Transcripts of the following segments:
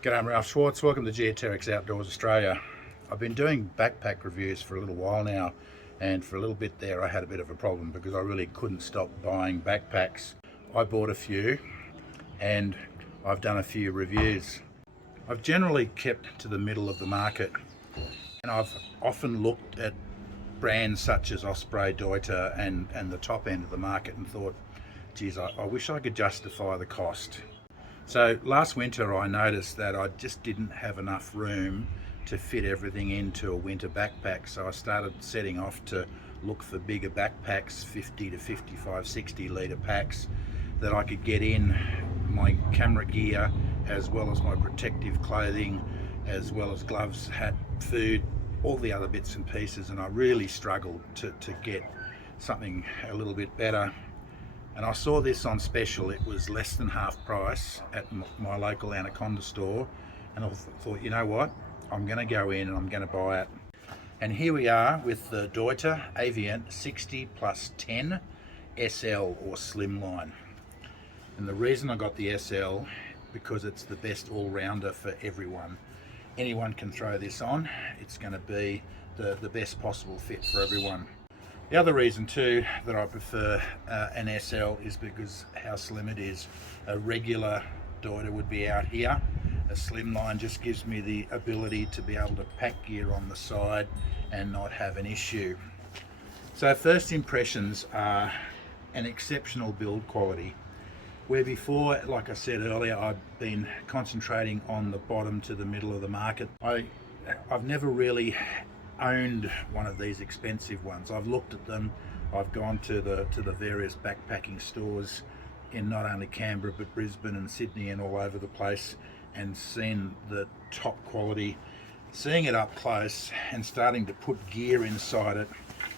G'day, I'm Ralph Schwartz. Welcome to Geoterrics Outdoors Australia. I've been doing backpack reviews for a little while now, and for a little bit there I had a bit of a problem because I really couldn't stop buying backpacks. I bought a few and I've done a few reviews. I've generally kept to the middle of the market, and I've often looked at brands such as Osprey, Deuter and the top end of the market and thought, geez, I wish I could justify the cost. So last winter I noticed that I just didn't have enough room to fit everything into a winter backpack, so I started setting off to look for bigger backpacks, 50 to 55, 60 litre packs that I could get in my camera gear as well as my protective clothing, as well as gloves, hat, food, all the other bits and pieces, and I really struggled to get something a little bit better. And I saw this on special. It was less than half price at my local Anaconda store, and I thought, you know what, I'm going to go in and I'm going to buy it. And here we are with the Deuter Aviant 60+10 SL or slimline. And the reason I got the SL, because it's the best all-rounder for everyone. Anyone can throw this on. It's going to be the best possible fit for everyone. The other reason too that I prefer an SL is because how slim it is. A regular Deuter would be out here. A slimline just gives me the ability to be able to pack gear on the side and not have an issue. So first impressions are an exceptional build quality. Where before, like I said earlier, I've been concentrating on the bottom to the middle of the market. I've never really owned one of these expensive ones. I've looked at them. I've gone to the various backpacking stores in not only Canberra but Brisbane and Sydney and all over the place, and seen the top quality. Seeing it up close and starting to put gear inside it,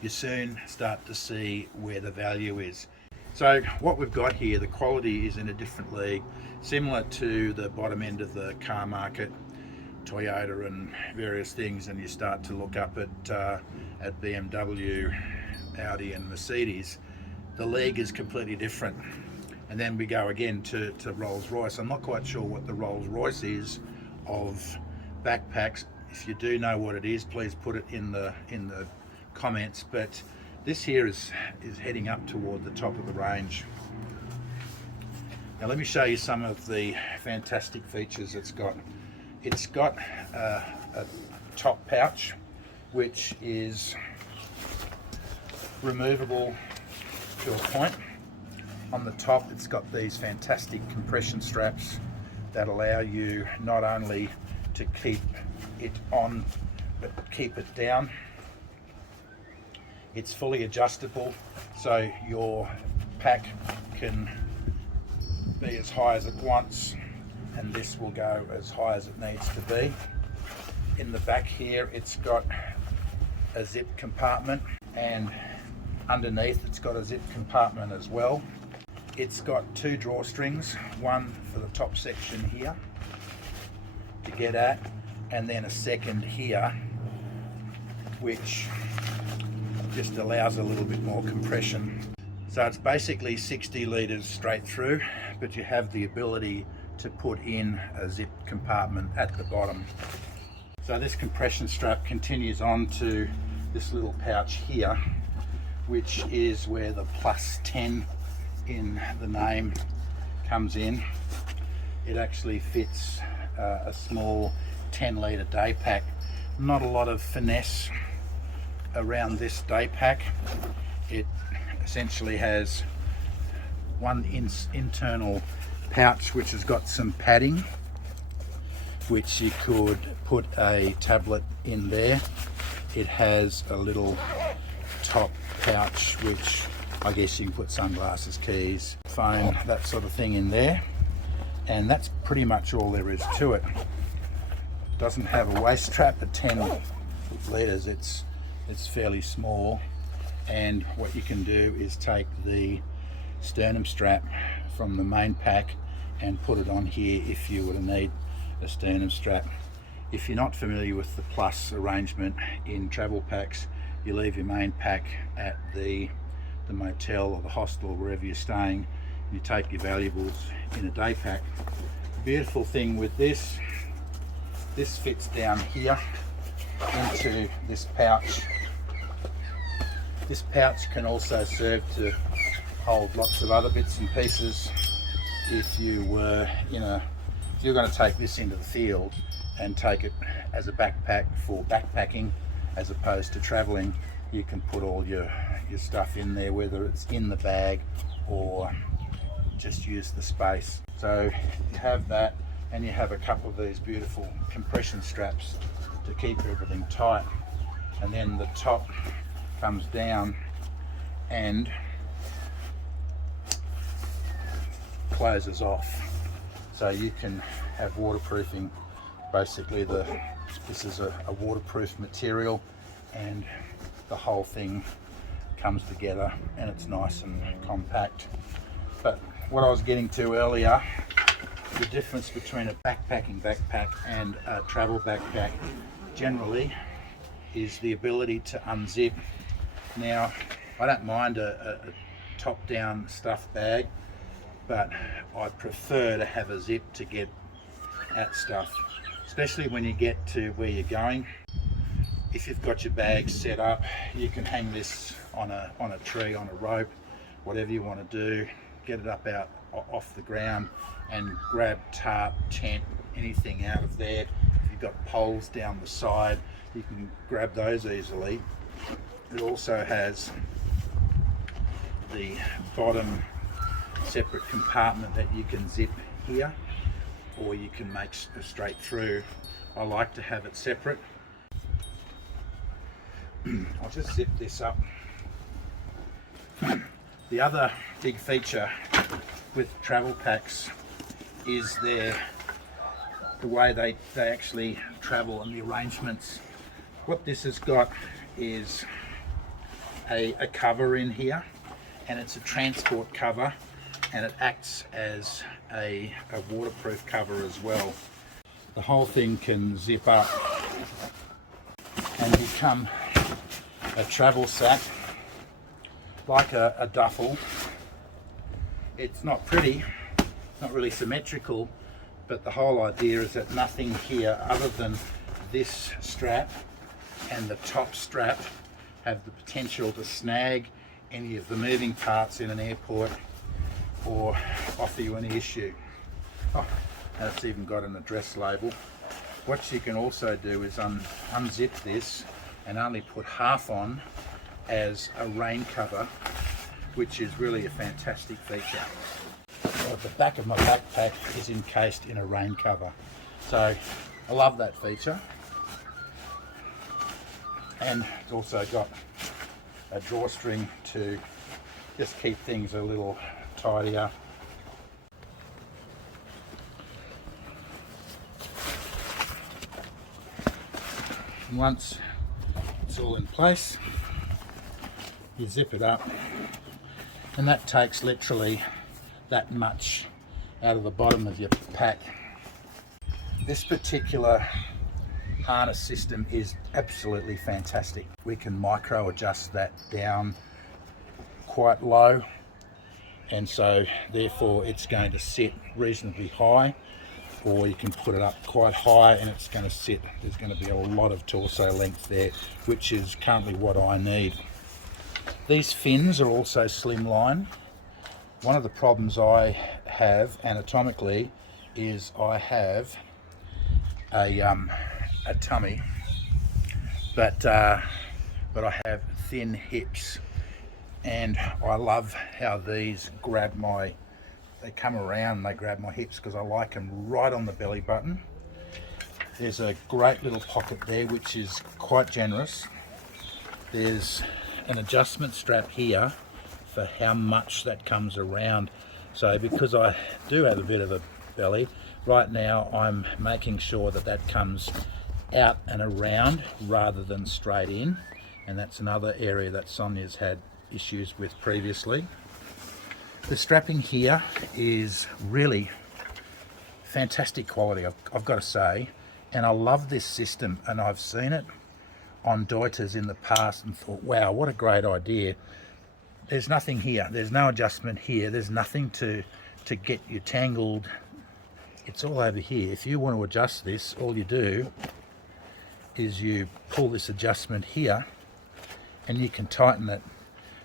you soon start to see where the value is. So what we've got here, the quality is in a different league, similar to the bottom end of the car market, Toyota and various things, and you start to look up at BMW, Audi and Mercedes. The league is completely different. And then we go again to Rolls-Royce. I'm not quite sure what the Rolls-Royce is of backpacks. If you do know what it is, please put it in the comments. But this here is heading up toward the top of the range. Now let me show you some of the fantastic features it's got. It's got a top pouch which is removable to a point. On the top it's got these fantastic compression straps that allow you not only to keep it on but keep it down. It's fully adjustable, so your pack can be as high as it wants, and this will go as high as it needs to be. In the back here it's got a zip compartment, and underneath it's got a zip compartment as well. It's got two drawstrings, one for the top section here to get at, and then a second here which just allows a little bit more compression. So it's basically 60 litres straight through, but you have the ability to put in a zip compartment at the bottom. So this compression strap continues on to this little pouch here, which is where the +10 in the name comes in. It actually fits a small 10 litre day pack. Not a lot of finesse around this day pack. It essentially has one internal pouch which has got some padding, which you could put a tablet in there. It has a little top pouch which I guess you can put sunglasses, keys, phone, that sort of thing in there, and that's pretty much all there is to it. It doesn't have a waist strap at 10 litres. It's fairly small, and what you can do is take the sternum strap from the main pack and put it on here if you were to need a sternum strap. If you're not familiar with the plus arrangement in travel packs, you leave your main pack at the motel or the hostel, wherever you're staying. You take your valuables in a day pack. The beautiful thing with this This fits down here into this pouch. This pouch can also serve to hold lots of other bits and pieces. If you were if you're going to take this into the field and take it as a backpack for backpacking as opposed to traveling, you can put all your stuff in there, whether it's in the bag or just use the space. So you have that, and you have a couple of these beautiful compression straps to keep everything tight, and then the top comes down and closes off, so you can have waterproofing. Basically this is a waterproof material, and the whole thing comes together and it's nice and compact. But what I was getting to earlier, the difference between a backpacking backpack and a travel backpack generally is the ability to unzip. Now, I don't mind a top-down stuff bag, but I prefer to have a zip to get at stuff, especially when you get to where you're going. If you've got your bag set up, you can hang this on a tree, on a rope, whatever you want to do. Get it up out off the ground and grab tarp, tent, anything out of there. If you've got poles down the side, you can grab those easily. It also has the bottom separate compartment that you can zip here, or you can make straight through. I like to have it separate. I'll just zip this up. The other big feature with travel packs is the way they actually travel and the arrangements. What this has got is a cover in here, and it's a transport cover, and it acts as a waterproof cover as well. The whole thing can zip up and become a travel sack, like a duffel. It's not pretty, not really symmetrical, but the whole idea is that nothing here other than this strap and the top strap have the potential to snag any of the moving parts in an airport or offer you any issue. Oh, and it's even got an address label. What you can also do is unzip this and only put half on as a rain cover, which is really a fantastic feature. So the back of my backpack is encased in a rain cover, so I love that feature. And it's also got a drawstring to just keep things a little tidier. And once it's all in place, you zip it up, and that takes literally that much out of the bottom of your pack. This particular harness system is absolutely fantastic. We can micro adjust that down quite low, and so therefore it's going to sit reasonably high, or you can put it up quite high and it's going to sit. There's going to be a lot of torso length there, which is currently what I need. These fins are also slimline. One of the problems I have anatomically is I have a tummy, but I have thin hips, and I love how these they come around and they grab my hips, because I like them right on the belly button. There's a great little pocket there which is quite generous. There's an adjustment strap here for how much that comes around. So because I do have a bit of a belly, right now I'm making sure that that comes out and around rather than straight in, and that's another area that Sonia's had issues with previously. The strapping here is really fantastic quality, I've got to say, and I love this system, and I've seen it on Deuters in the past and thought, wow, what a great idea. There's nothing here, there's no adjustment here, there's nothing to get you tangled it's all over here. If you want to adjust this, all you do is you pull this adjustment here and you can tighten it.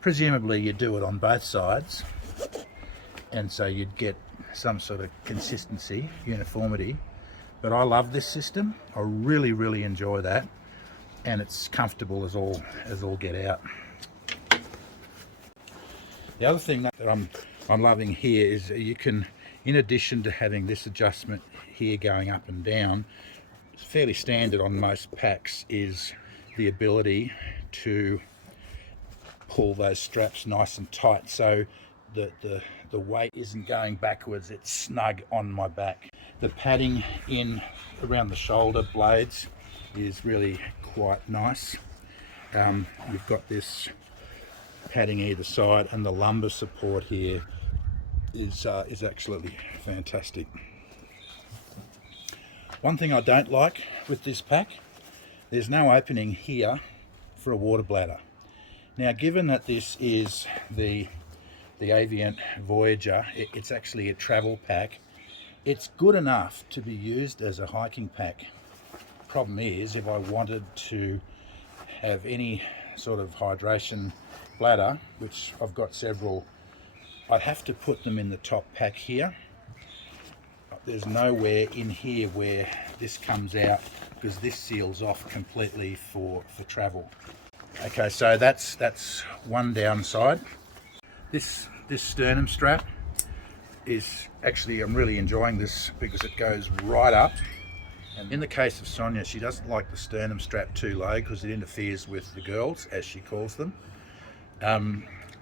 Presumably you do it on both sides, and so you'd get some sort of consistency, uniformity. But I love this system. I really enjoy that, and it's comfortable as all get out. The other thing that I'm loving here is you can, in addition to having this adjustment here going up and down, fairly standard on most packs is the ability to pull those straps nice and tight so that the weight isn't going backwards, it's snug on my back. The padding in around the shoulder blades is really quite nice. You've got this padding either side, and the lumbar support here is absolutely fantastic. One thing I don't like with this pack, there's no opening here for a water bladder. Now, given that this is the Aviant Voyager, it's actually a travel pack. It's good enough to be used as a hiking pack. Problem is, if I wanted to have any sort of hydration bladder, which I've got several, I'd have to put them in the top pack here. There's nowhere in here where this comes out, because this seals off completely for travel. Okay, so that's one downside. This sternum strap is actually, I'm really enjoying this because it goes right up. And in the case of Sonia, she doesn't like the sternum strap too low because it interferes with the girls, as she calls them.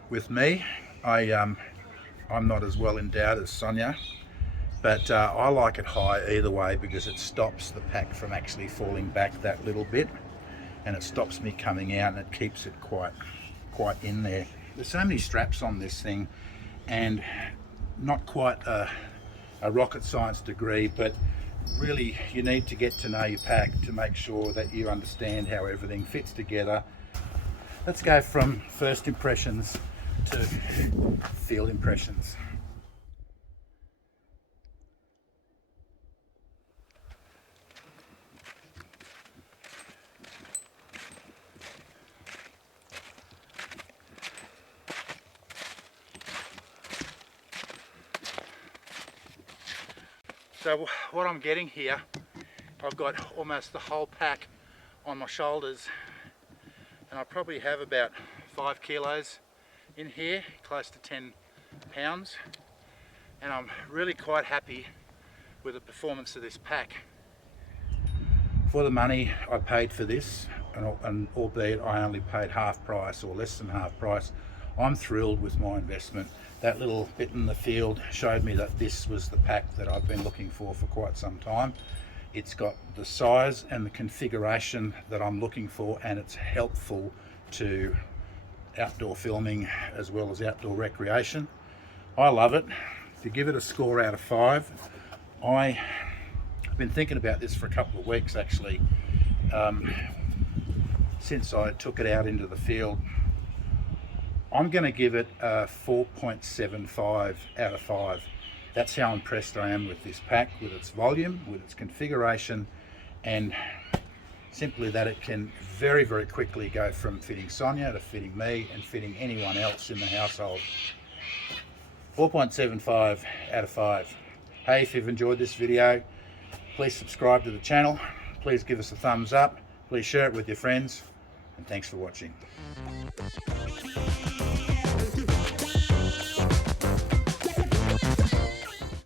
With me, I'm not as well endowed as Sonia, but I like it high either way because it stops the pack from actually falling back that little bit, and it stops me coming out, and it keeps it quite in there. There's so many straps on this thing, and not quite a rocket science degree, but really you need to get to know your pack to make sure that you understand how everything fits together. Let's go from first impressions to field impressions. So what I'm getting here, I've got almost the whole pack on my shoulders, and I probably have about 5 kilos in here, close to 10 pounds, and I'm really quite happy with the performance of this pack. For the money I paid for this, and albeit I only paid half price or less than half price, I'm thrilled with my investment. That little bit in the field showed me that this was the pack that I've been looking for quite some time. It's got the size and the configuration that I'm looking for, and it's helpful to outdoor filming as well as outdoor recreation. I love it. To give it a score out of 5, I've been thinking about this for a couple of weeks actually, since I took it out into the field. I'm going to give it a 4.75 out of 5. That's how impressed I am with this pack, with its volume, with its configuration, and simply that it can very quickly go from fitting Sonia to fitting me and fitting anyone else in the household. 4.75 out of 5. Hey, if you've enjoyed this video, please subscribe to the channel, please give us a thumbs up, please share it with your friends, and thanks for watching.